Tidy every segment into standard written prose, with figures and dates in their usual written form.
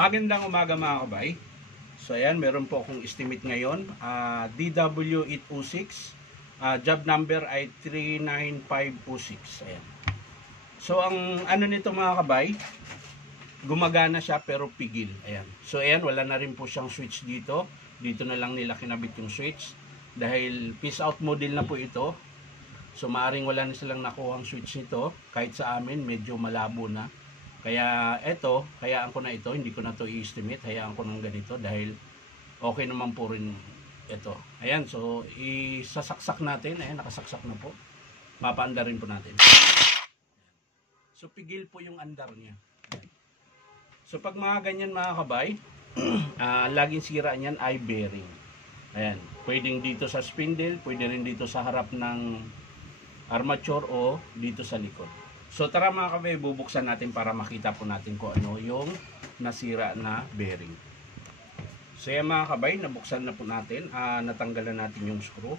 Magandang umaga mga kabay. So ayan, meron po akong estimate ngayon. DW806. Job number ay 39506. Ayan. So ang ano nito mga kabay, gumagana siya pero pigil. Ayan. So ayan, wala na rin po siyang switch dito. Dito na lang nila kinabit yung switch. Dahil peace out model na po ito. So maaring wala na silang nakuhang switch nito. Kahit sa amin, medyo malabo na. Kaya eto, hayaan ko na ito, hindi ko na to i-estimate, hayaan ko ng ganito dahil okay naman po rin ito. Ayan, so isasaksak natin, ayan, nakasaksak na po. Mapaandar rin po natin. So pigil po yung andar niya. So pag mga ganyan mga kabay, laging sira niyan ay bearing. Ayan, pwedeng dito sa spindle, pwede rin dito sa harap ng armature o dito sa likod. So tara mga kabay, bubuksan natin para makita po natin kung ano yung nasira na bearing. So yan mga kabay, nabuksan na po natin, natanggalan natin yung screw.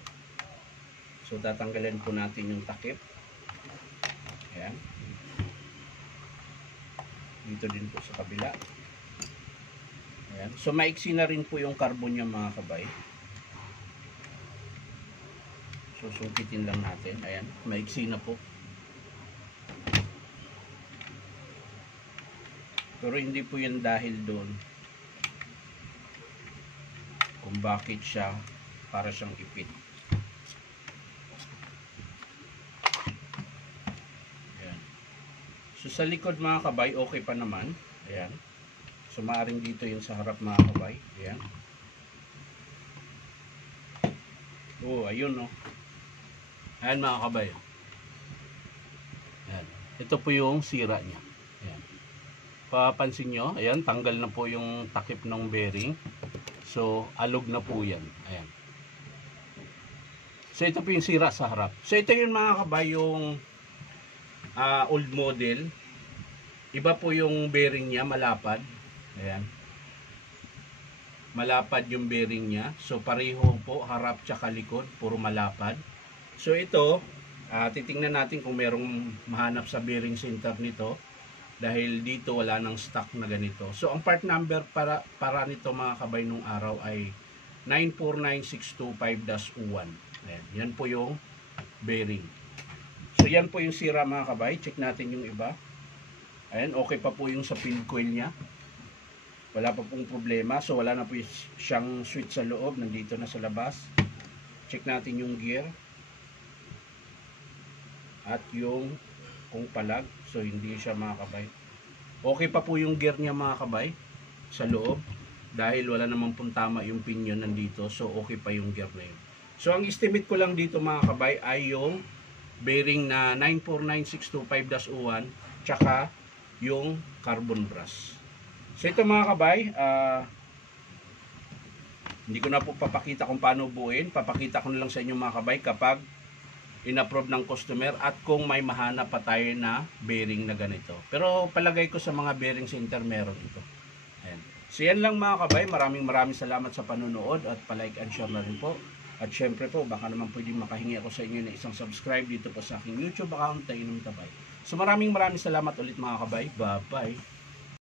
So tatanggalan po natin yung takip. Ayan. Dito din po sa kabila. Ayan. So maiksi na rin po yung carbon niya mga kabay. So sungkitin lang natin. Ayan, maiksi na po. Pero hindi po yan dahil doon kung bakit siya para siyang ipit. Ayan. So sa likod mga kabay, okay pa naman. Ayan. So maaring dito yung sa harap mga kabay. Ayan. Oh, ayun no. Ayan mga kabay. Ayan. Ito po yung sira niya. Ayan. Papansin nyo, ayan, tanggal na po yung takip ng bearing. So, alog na po yan. Ayan. So, ito po yung sira sa harap. So, ito yung mga kabay, yung old model. Iba po yung bearing niya, malapad. Ayan. Malapad yung bearing niya. So, pareho po, harap tsaka likod, puro malapad. So, ito, titingnan natin kung merong mahanap sa bearing center nito. Dahil dito wala nang stock na ganito. So ang part number para nito mga kabay nung araw ay 949625-1. Ayan, yan po yung bearing. So yan po yung sira mga kabay. Check natin yung iba. Ayan, okay pa po yung sa pin coil niya. Wala pa pong problema. So wala na po siyang switch sa loob. Nandito na sa labas. Check natin yung gear. At yung kung palag, so hindi siya mga kabay. Okay pa po yung gear niya mga kabay sa loob dahil wala namang pong tama yung pinion nandito, so okay pa yung gear na yun. So ang estimate ko lang dito mga kabay ay yung bearing na 949625-1 tsaka yung carbon brass. So ito mga kabay, hindi ko na po papakita kung paano buuin, papakita ko na lang sa inyo mga kabay kapag in-approve ng customer at kung may mahanap pa tayo na bearing na ganito. Pero palagay ko sa mga bearing center meron ito. Ayan. So yan lang mga kabay. Maraming salamat sa panunood at palike and share na rin po. At syempre po, baka naman pwedeng makahingi ako sa inyo na isang subscribe dito po sa aking YouTube account, Inom Tabay. So maraming salamat ulit mga kabay. Bye-bye.